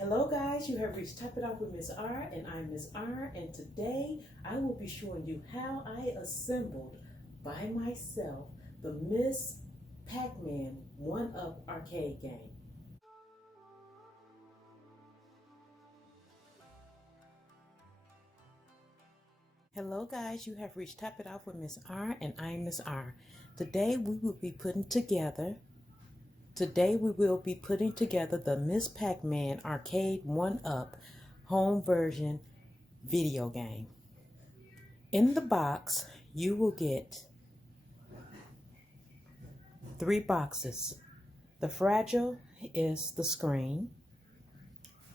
Hello guys, you have reached Top It Off with Ms. R, and I'm Ms. R, and today I will be showing you how I assembled by myself the Ms. Pac-Man 1-Up arcade game. Hello guys, you have reached Top It Off with Ms. R, and I'm Ms. R. Today we will be putting together the Ms. Pac-Man Arcade 1-Up home version video game. In the box, you will get 3 boxes. The fragile is the screen,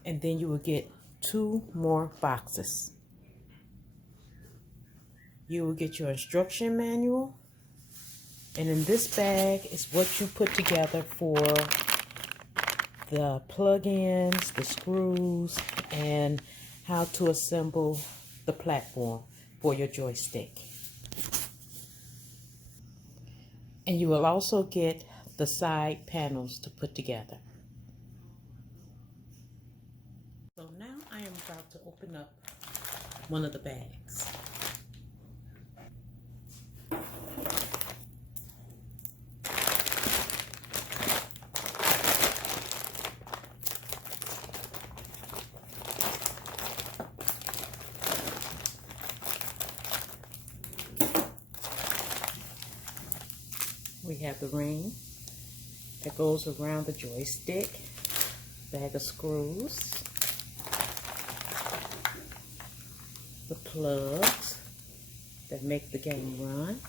and then you will get 2 more boxes. You will get your instruction manual, and in this bag is what you put together for the plug-ins, the screws, and how to assemble the platform for your joystick. And you will also get the side panels to put together. So now I am about to open up one of the bags. We have the ring that goes around the joystick, bag of screws, the plugs that make the game run,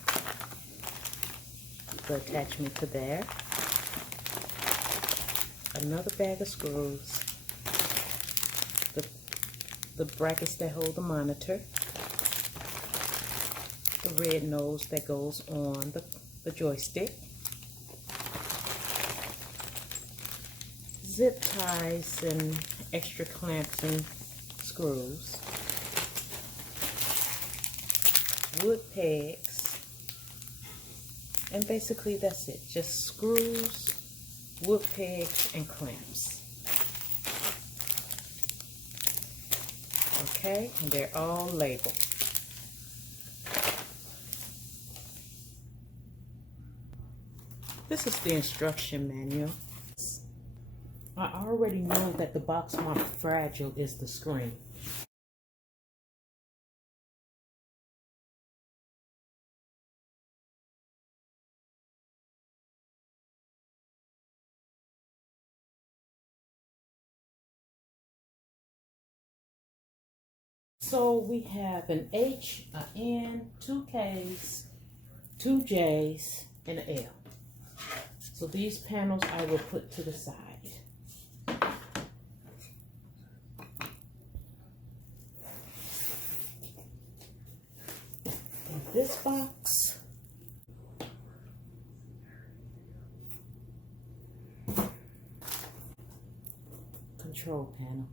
the attachment to there, another bag of screws, the brackets that hold the monitor, the red nose that goes on the joystick, zip ties and extra clamps and screws, wood pegs, and basically that's it. Just screws, wood pegs, and clamps. Okay, and they're all labeled. This is the instruction manual. I already know that the box marked fragile is the screen. So we have an H, an N, 2 Ks, 2 Js, and an L. So these panels I will put to the side. In this box, control panel.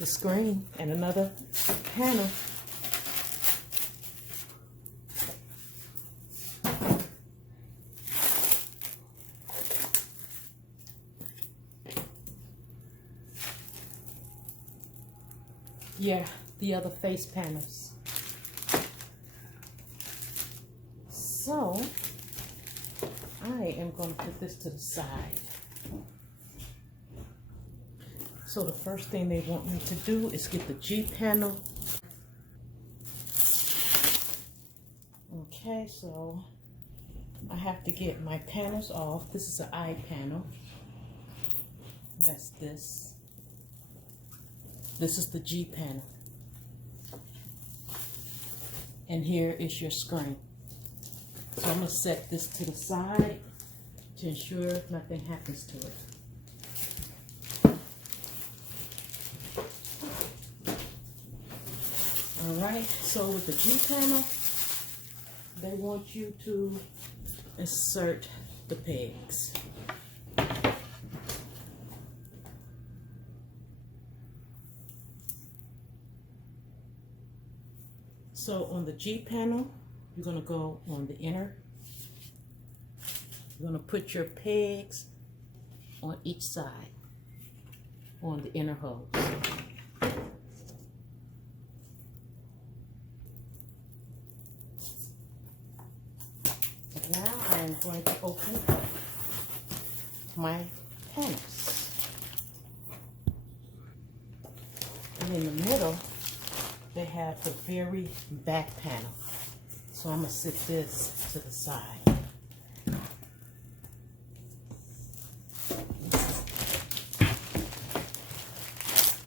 The screen and another panel. Yeah, the other face panels. So I am going to put this to the side. So the first thing they want me to do is get the G panel. Okay, so I have to get my panels off. This is an I panel. That's this. This is the G panel. And here is your screen. So I'm going to set this to the side to ensure nothing happens to it. Alright, so with the G panel, they want you to insert the pegs. So on the G panel, you're going to go on the inner. You're going to put your pegs on each side on the inner hose. Now I am going to open my panels. And in the middle, they have the very back panel. So I'm going to sit this to the side.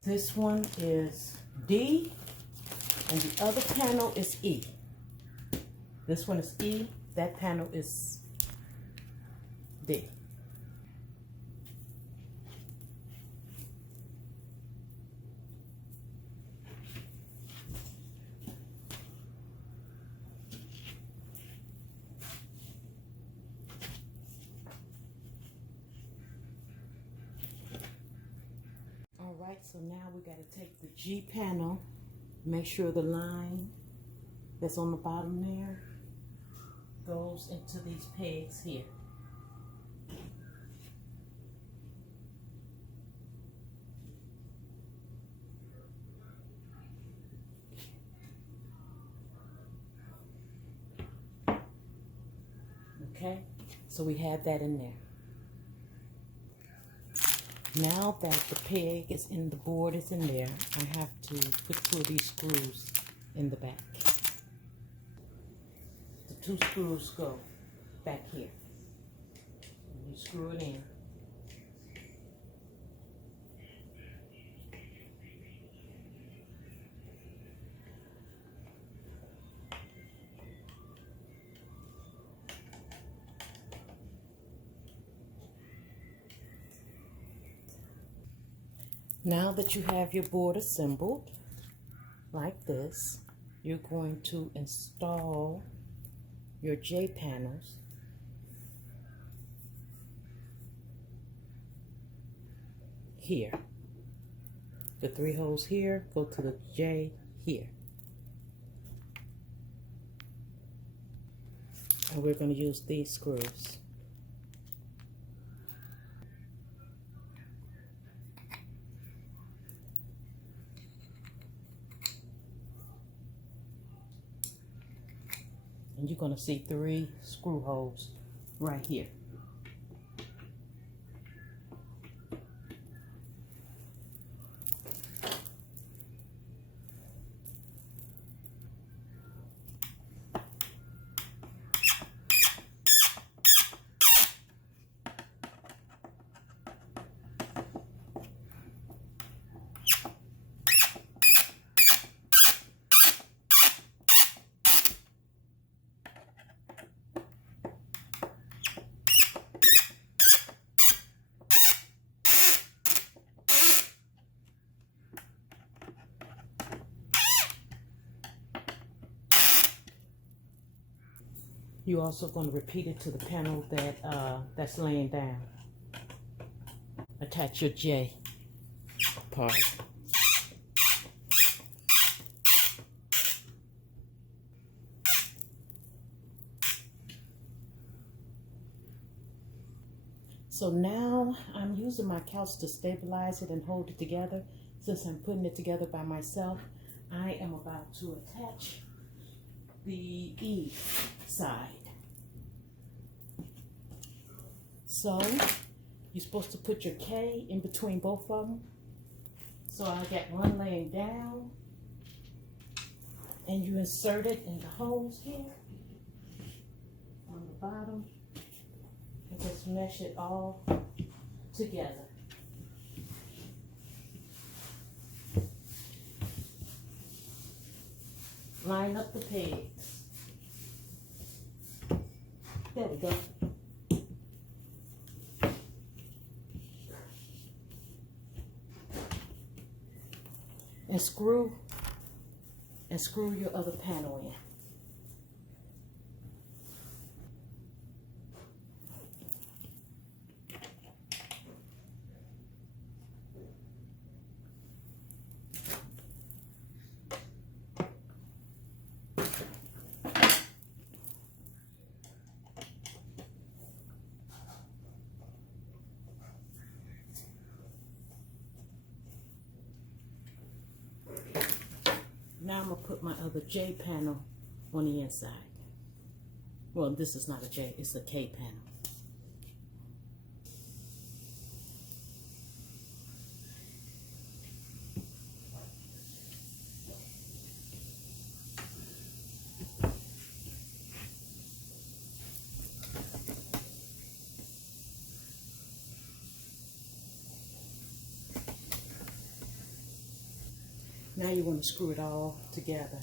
This one is D, and the other panel is E. This one is E, that panel is D. Alright, so now we got to take the G panel, make sure the line that's on the bottom there goes into these pegs here. Okay, so we have that in there. Now that the peg is in, the board is in there, I have to put 2 of these screws in the back. The 2 screws go back here. And you screw it in. Now that you have your board assembled like this, you're going to install your J panels here. The 3 holes here go to the J here. And we're going to use these screws. And you're going to see 3 screw holes right here. You're also going to repeat it to the panel that's laying down. Attach your J part. So now I'm using my couch to stabilize it and hold it together. Since I'm putting it together by myself, I am about to attach the E side. So you're supposed to put your K in between both of them. So I got one laying down, and you insert it in the holes here on the bottom, and just mesh it all together. Line up the pegs. There we go. and screw your other panel in. Now I'm going to put my other J panel on the inside. Well, this is not a J, it's a K panel. Now you want to screw it all together.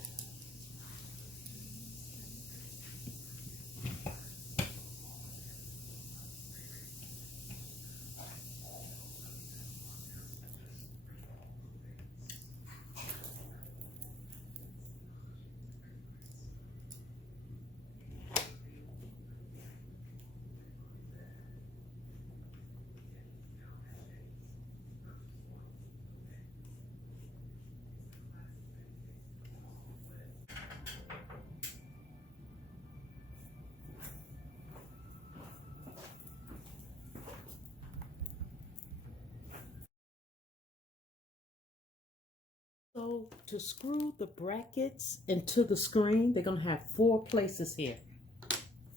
So to screw the brackets into the screen, they're going to have 4 places here.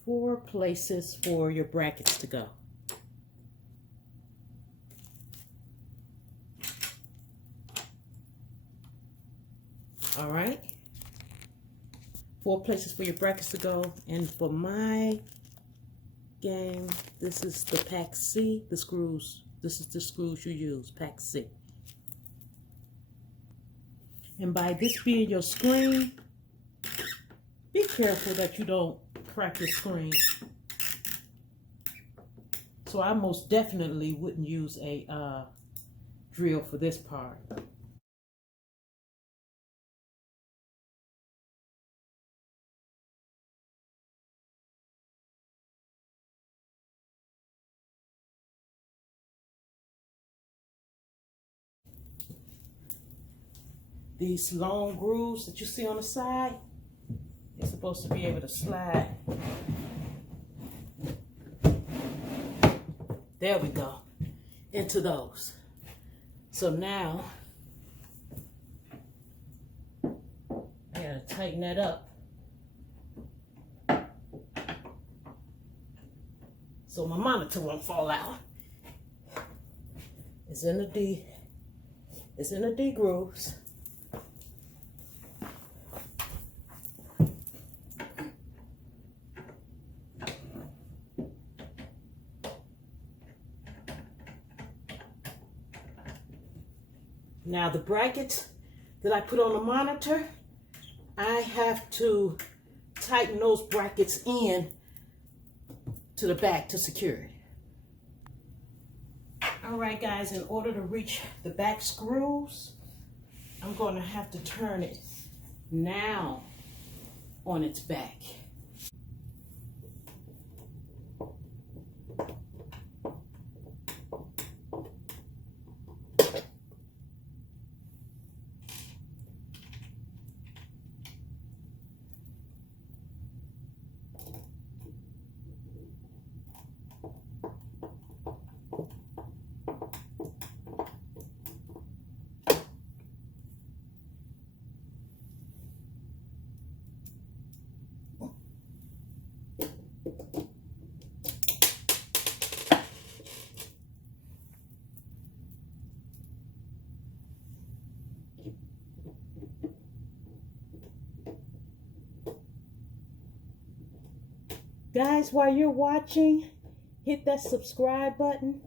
4 places for your brackets to go. All right. 4 places for your brackets to go. And for my game, this is the pack C, the screws. This is the screws you use, pack C. And by this being your screen, be careful that you don't crack your screen. So I most definitely wouldn't use a drill for this part. These long grooves that you see on the side, it's supposed to be able to slide. There we go, into those. So now, I gotta tighten that up. So my monitor won't fall out. It's in the D grooves. Now the brackets that I put on the monitor, I have to tighten those brackets in to the back to secure it. All right guys, in order to reach the back screws, I'm going to have to turn it now on its back. Guys, while you're watching, hit that subscribe button,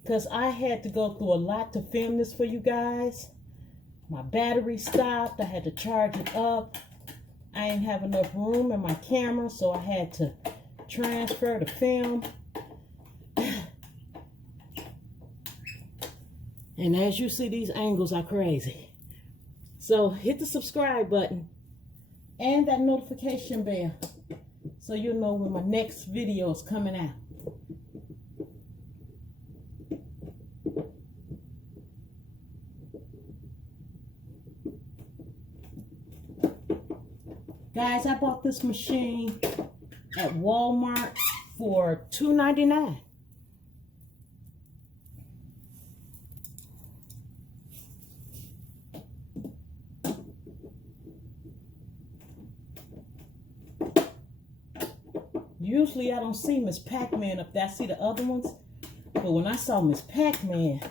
because I had to go through a lot to film this for you guys. My battery stopped. I had to charge it up. I didn't have enough room in my camera, so I had to transfer the film. And as you see, these angles are crazy. So hit the subscribe button and that notification bell so you'll know when my next video is coming out. Guys, I bought this machine at Walmart for $2.99. Usually I don't see Ms. Pacman up there. I see the other ones. But when I saw Ms. Pacman,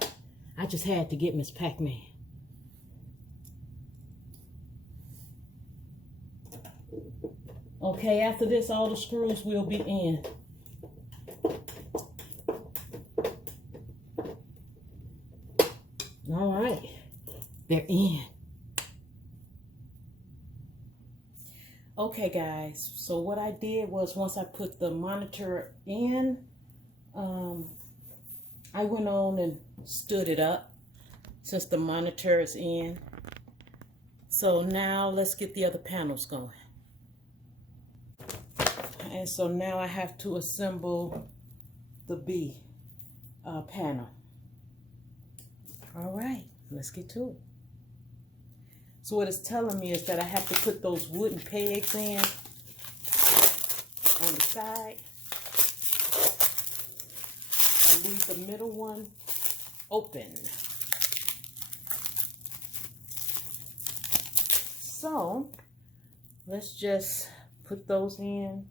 I just had to get Ms. Pacman. Okay, after this, all the screws will be in. All right, they're in. Okay, guys, so what I did was once I put the monitor in, I went on and stood it up since the monitor is in. So now let's get the other panels going. And so now I have to assemble the B panel. All right, let's get to it. So what it's telling me is that I have to put those wooden pegs in on the side. I leave the middle one open. So let's just put those in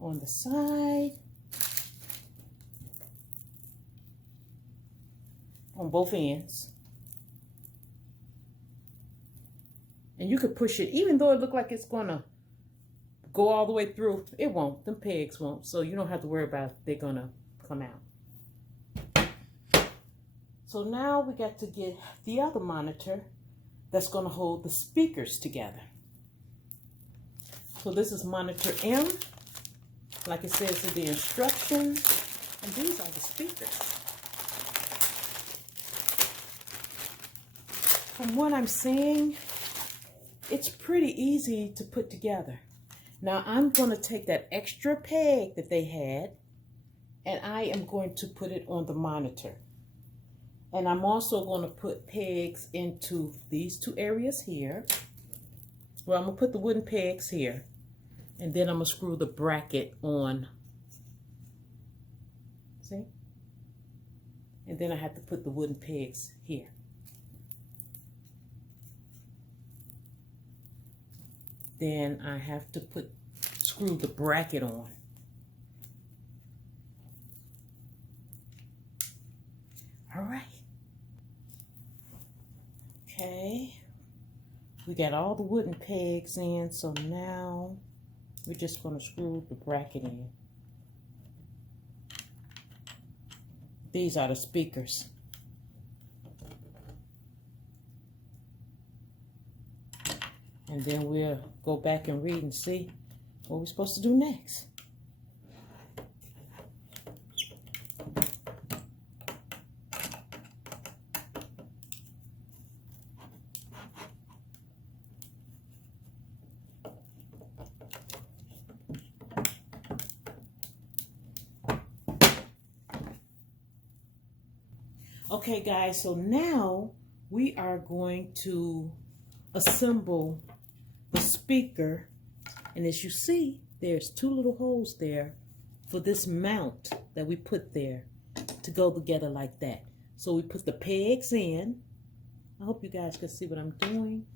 on the side, on both ends. And you could push it, even though it looked like it's gonna go all the way through, it won't, them pegs won't. So you don't have to worry about they're gonna come out. So now we got to get the other monitor that's gonna hold the speakers together. So this is monitor M, like it says in the instructions, and these are the speakers. From what I'm seeing, it's pretty easy to put together. Now I'm going to take that extra peg that they had and I am going to put it on the monitor. And I'm also going to put pegs into these two areas here. Well, I'm going to put the wooden pegs here and then I'm going to screw the bracket on. See? And then I have to put the wooden pegs here. Then I have to screw the bracket on. All right. Okay. We got all the wooden pegs in, so now we're just going to screw the bracket in. These are the speakers. And then we'll go back and read and see what we're supposed to do next. Okay, guys, so now we are going to assemble the speaker, and as you see, there's two little holes there for this mount that we put there to go together like that. So we put the pegs in. I hope you guys can see what I'm doing.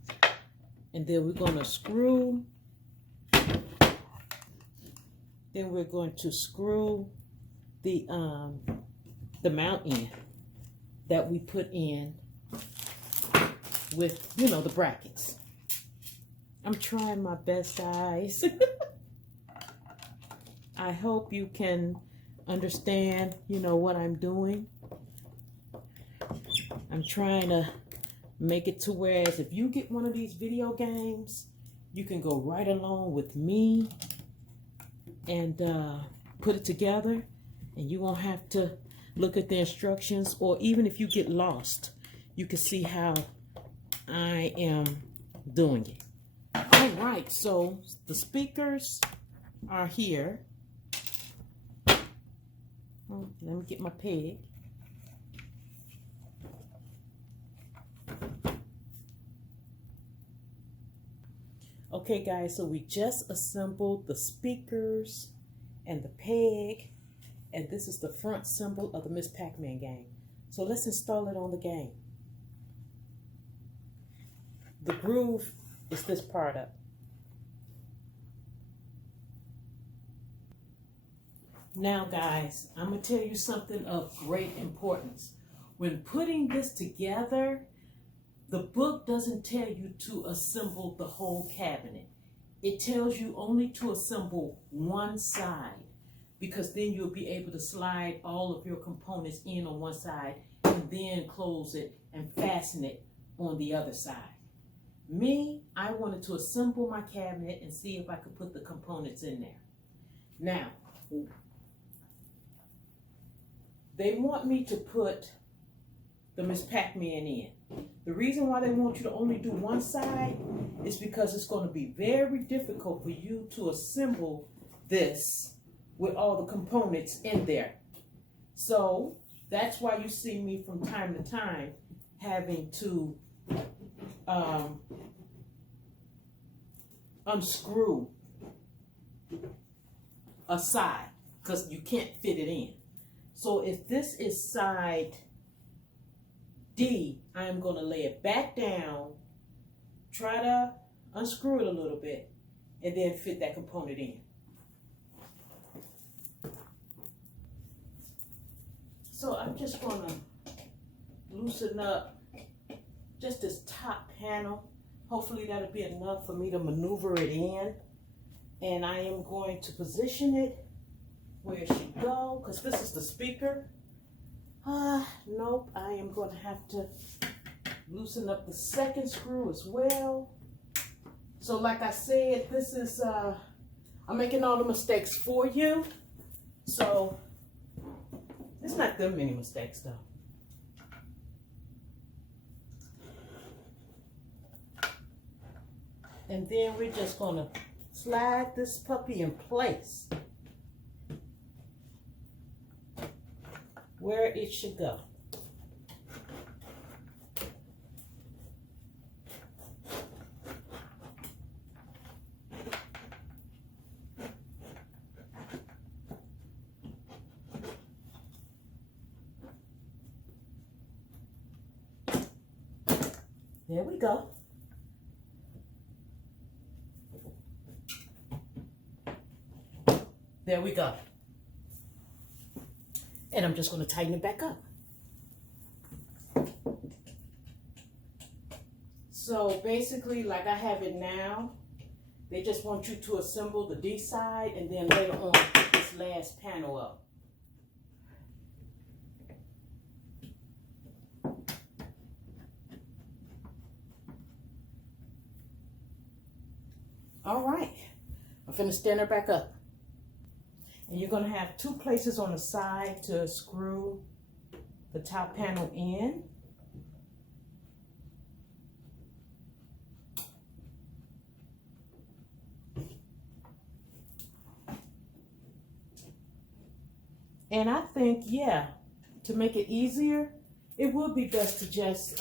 And then we're going to screw. Then we're going to screw the mount in that we put in with, you know, the brackets. I'm trying my best, guys. I hope you can understand, you know, what I'm doing. I'm trying to make it to where if you get one of these video games, you can go right along with me and put it together, and you won't have to look at the instructions, or even if you get lost, you can see how I am doing it. All right, so the speakers are here. Oh, let me get my peg. Okay guys, so we just assembled the speakers and the peg, and this is the front symbol of the Ms. Pac-Man game. So let's install it on the game. The groove is this part up. Now guys, I'm going to tell you something of great importance. When putting this together, the book doesn't tell you to assemble the whole cabinet. It tells you only to assemble one side, because then you'll be able to slide all of your components in on one side and then close it and fasten it on the other side. Me, I wanted to assemble my cabinet and see if I could put the components in there. Now, they want me to put the Ms. Pac-Man in. The reason why they want you to only do one side is because it's going to be very difficult for you to assemble this with all the components in there. So that's why you see me from time to time having to unscrew a side because you can't fit it in. So if this is side D, I'm going to lay it back down, try to unscrew it a little bit, and then fit that component in. So I'm just going to loosen up just this top panel. Hopefully that'll be enough for me to maneuver it in. And I am going to position it where it should go, because this is the speaker. Nope, I am going to have to loosen up the second screw as well. So like I said, this is, I'm making all the mistakes for you. So it's not that many mistakes though. And then we're just going to slide this puppy in place where it should go. There we go. There we go. And I'm just going to tighten it back up. So basically, like I have it now, they just want you to assemble the D side and then later on put this last panel up. All right, I'm finna stand her back up. And you're going to have two places on the side to screw the top panel in. And I think, yeah, to make it easier, it would be best to just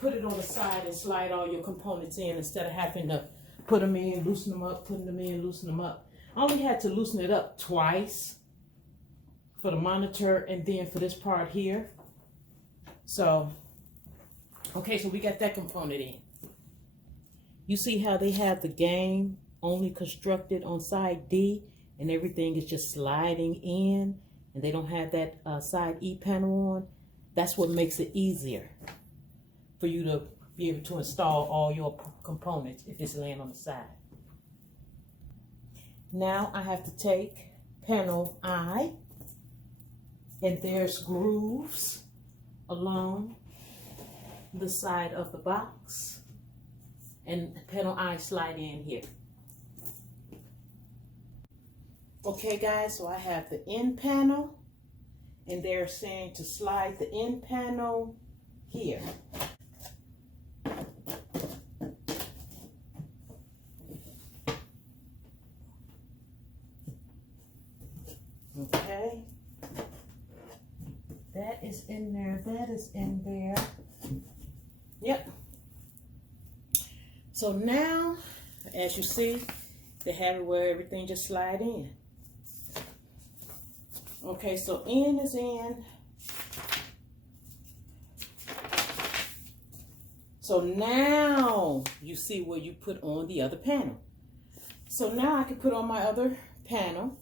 put it on the side and slide all your components in instead of having to put them in, loosen them up, putting them in, loosen them up. I only had to loosen it up twice for the monitor and then for this part here. So, okay, so we got that component in. You see how they have the game only constructed on side D and everything is just sliding in and they don't have that side E panel on? That's what makes it easier for you to be able to install all your components if it's laying on the side. Now I have to take panel I, and there's grooves along the side of the box, and panel I slide in here. Okay guys, so I have the end panel, and they're saying to slide the end panel here. that is in there. That is in there. Yep. So now, as you see, they have it where everything just slide in. Okay, so in is in. So now you see where you put on the other panel. So now I can put on my other panel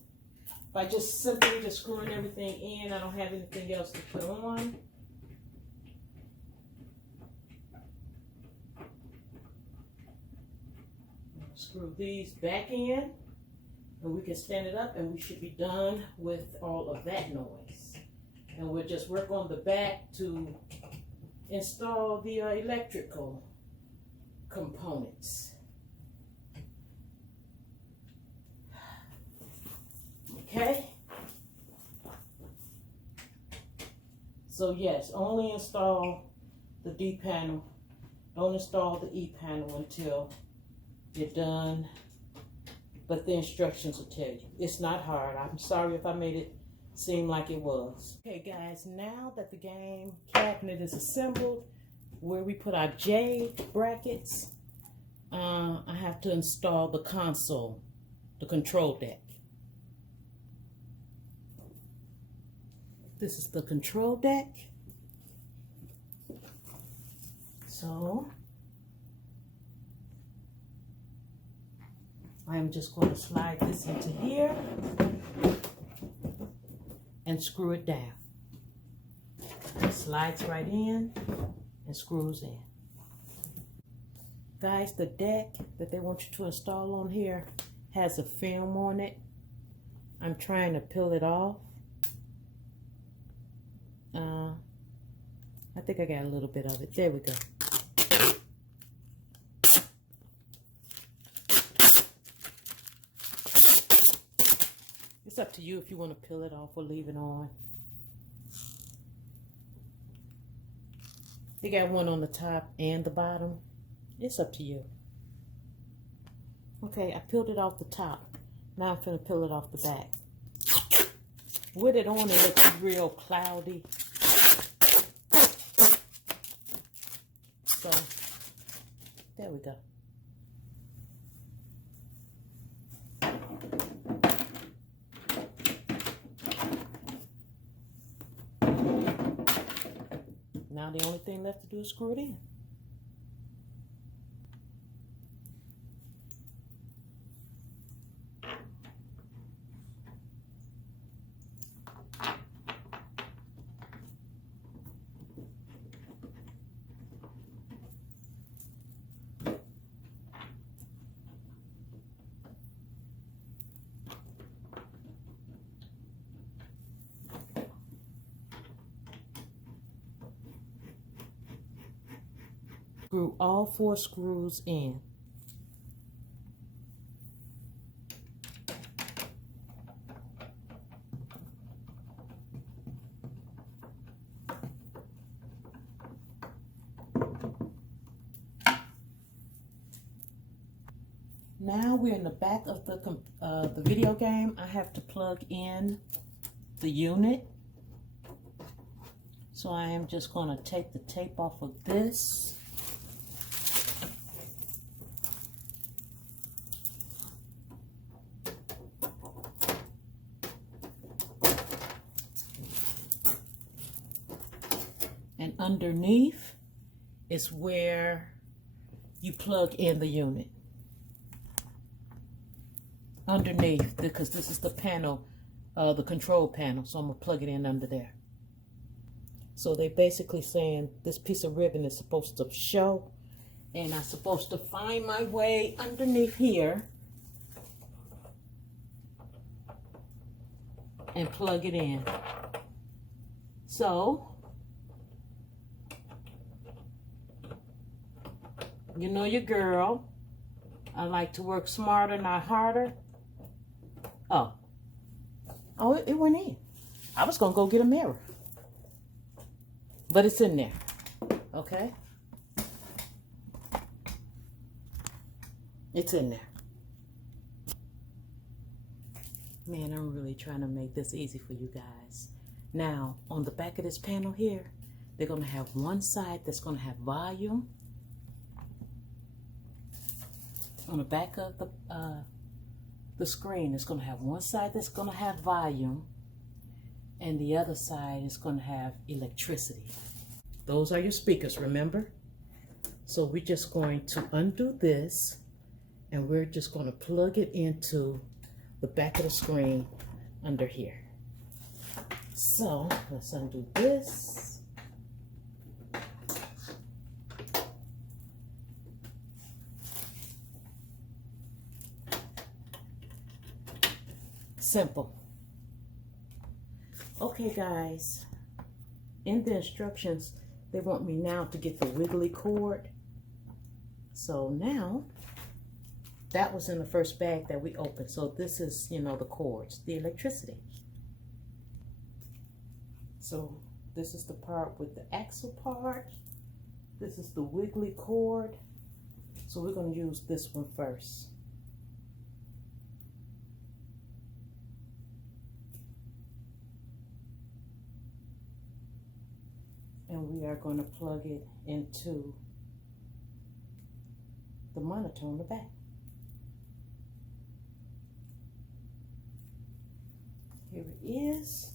by just simply just screwing everything in. I don't have anything else to put on. Screw these back in, and we can stand it up, and we should be done with all of that noise. And we'll just work on the back to install the electrical components. Okay. So yes, only install the D panel. Don't install the E panel until you're done. But the instructions will tell you. It's not hard. I'm sorry if I made it seem like it was. Okay guys, now that the game cabinet is assembled, where we put our J brackets, I have to install the console, the control deck. This is the control deck. So I'm just going to slide this into here and screw it down. It slides right in and screws in. Guys, the deck that they want you to install on here has a film on it. I'm trying to peel it off. I think I got a little bit of it. There we go. It's up to you if you want to peel it off or leave it on. You got one on the top and the bottom. It's up to you. Okay, I peeled it off the top. Now I'm going to peel it off the back. With it on, it looks real cloudy. So, there we go. Now the only thing left to do is screw it in. Screw all 4 screws in. Now we're in the back of the video game. I have to plug in the unit. So I am just going to take the tape off of this. And underneath is where you plug in the unit. Underneath, because this is the panel, the control panel, so I'm going to plug it in under there. So they're basically saying this piece of ribbon is supposed to show, and I'm supposed to find my way underneath here and plug it in. So, you know your girl. I like to work smarter, not harder. Oh, it went in. I was going to go get a mirror. But it's in there. Okay? It's in there. Man, I'm really trying to make this easy for you guys. Now, on the back of this panel here, they're going to have one side that's going to have volume. On the back of the screen, it's going to have one side that's going to have volume, and the other side is going to have electricity. Those are your speakers, remember? So we're just going to undo this, and we're just going to plug it into the back of the screen under here. So let's undo this. Simple. Okay guys, in the instructions, they want me now to get the wiggly cord. So now, that was in the first bag that we opened. So this is, you know, the cords, the electricity. So this is the part with the axle part. This is the wiggly cord. So we're going to use this one first. And we are going to plug it into the monitor on the back. Here it is.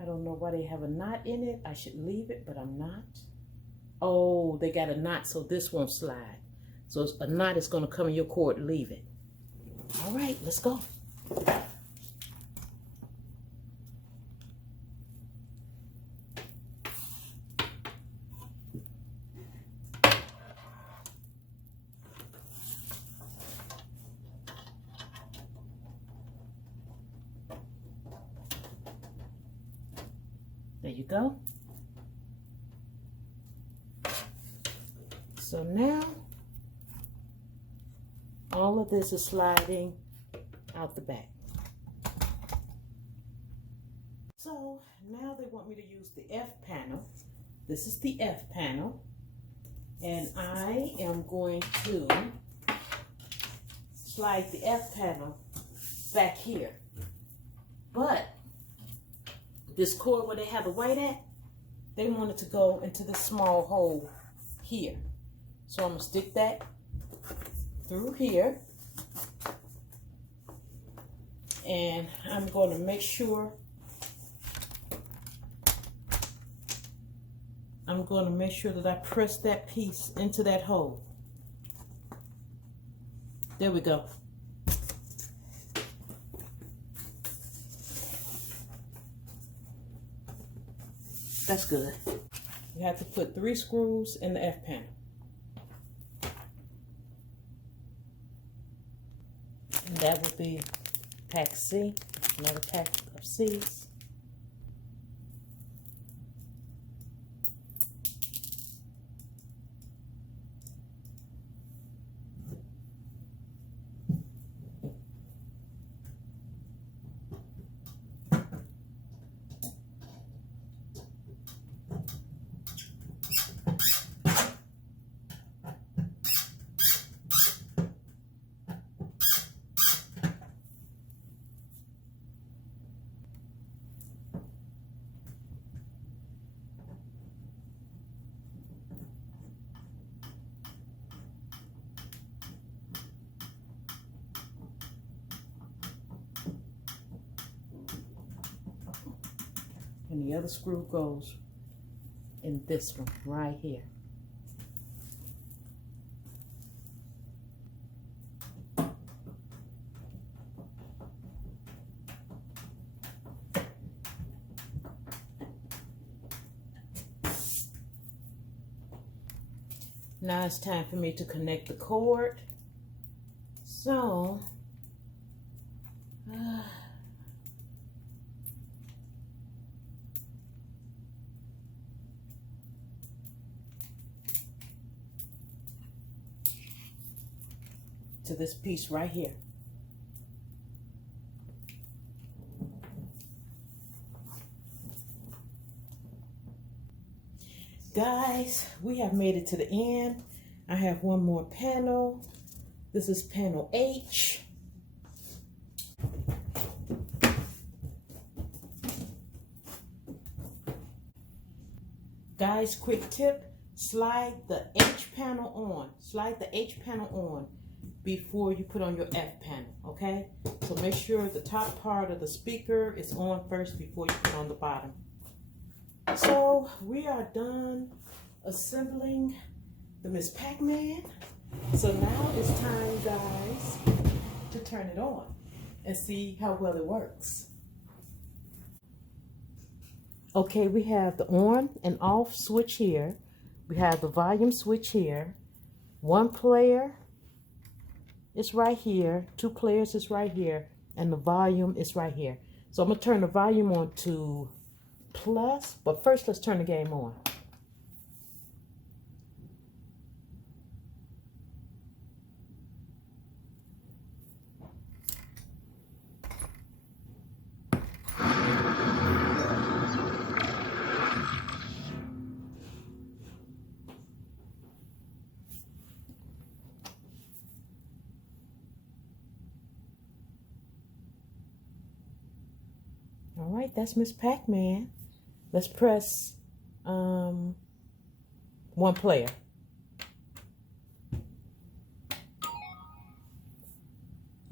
I don't know why they have a knot in it. I should leave it, but I'm not. Oh, they got a knot, so this won't slide. So a knot is going to come in your cord. Leave it. All right, let's go. There you go. So now, all of this is sliding out the back. So now they want me to use the F panel. This is the F panel. And I am going to slide the F panel back here. But this cord where they have the white at, they want it to go into this small hole here. So I'm going to stick that through here. And I'm going to make sure that I press that piece into that hole. There we go. That's good. You have to put 3 screws in the F panel. And that would be pack C, another pack of C's. And the other screw goes in this one right here. Now it's time for me to connect the cord. So, to this piece right here. Guys, we have made it to the end. I have one more panel. This is panel H. Guys, quick tip, slide the H panel on. Slide the H panel on before you put on your F panel, okay? So make sure the top part of the speaker is on first before you put on the bottom. So we are done assembling the Ms. Pac-Man. So now it's time, guys, to turn it on and see how well it works. Okay, we have the on and off switch here. We have the volume switch here. One player is right here. Two players is right here. And the volume is right here. So I'm going to turn the volume on to plus. But first, let's turn the game on. All right, that's Ms. Pac-Man. Let's press one player.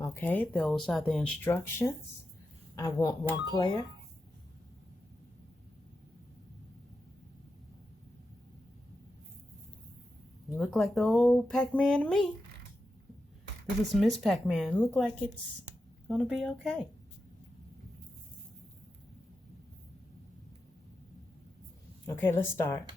Okay, those are the instructions. I want one player. You look like the old Pac-Man to me. This is Ms. Pac-Man. Look like it's gonna be okay. Okay, let's start.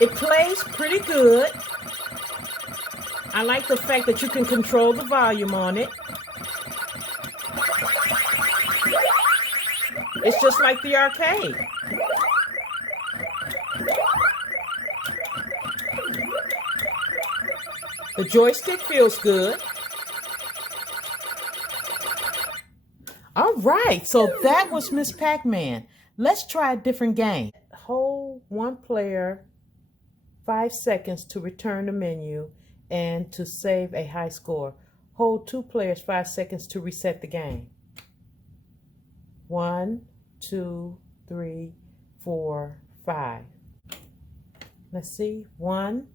It plays pretty good. I like the fact that you can control the volume on it. It's just like the arcade. The joystick feels good. All right, so that was Ms. Pac-Man. Let's try a different game. Hold one player 5 seconds to return the menu and to save a high score. Hold two players 5 seconds to reset the game. 1, 2, 3, 4, 5. Let's see. 1,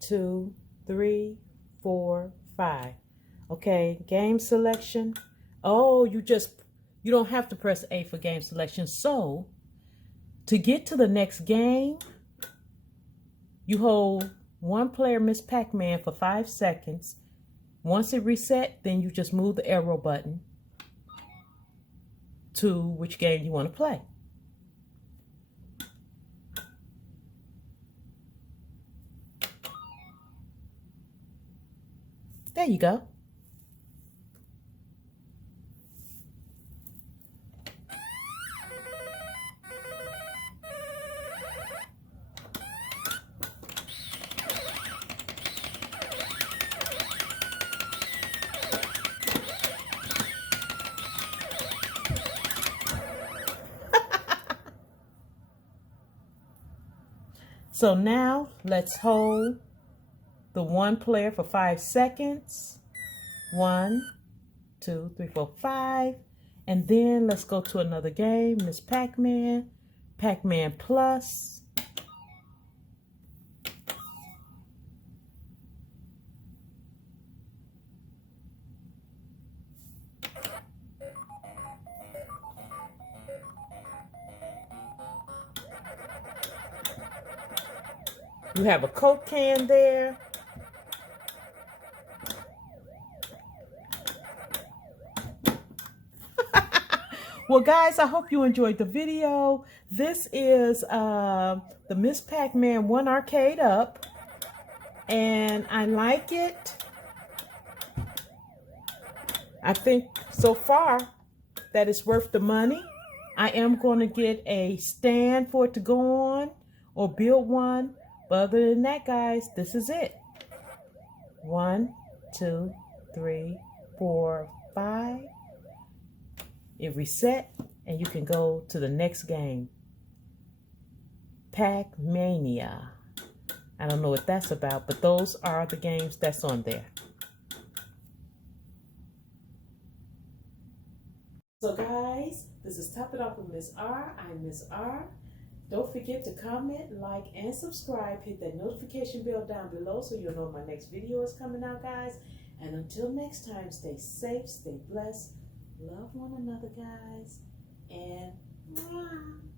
2, 3, 4, 5. Okay, game selection. Oh, you don't have to press A for game selection. So, to get to the next game, you hold one player Ms. Pac-Man for 5 seconds. Once it reset, then you just move the arrow button to which game you want to play. There you go. So now let's hold the one player for 5 seconds. 1, 2, 3, 4, 5. And then let's go to another game, Ms. Pac-Man, Pac-Man Plus. You have a Coke can there. Well, guys, I hope you enjoyed the video. This is the Ms. Pac-Man 1 Arcade Up, and I like it. I think so far that it's worth the money. I am going to get a stand for it to go on or build one. But other than that, guys, this is it. 1, 2, 3, 4, 5. It reset, and you can go to the next game. Pac-Mania. I don't know what that's about, but those are the games that's on there. So guys, this is Top It Off with Miss R. I'm Miss R. Don't forget to comment, like, and subscribe. Hit that notification bell down below so you'll know when my next video is coming out, guys. And until next time, stay safe, stay blessed, love one another, guys, and mwah.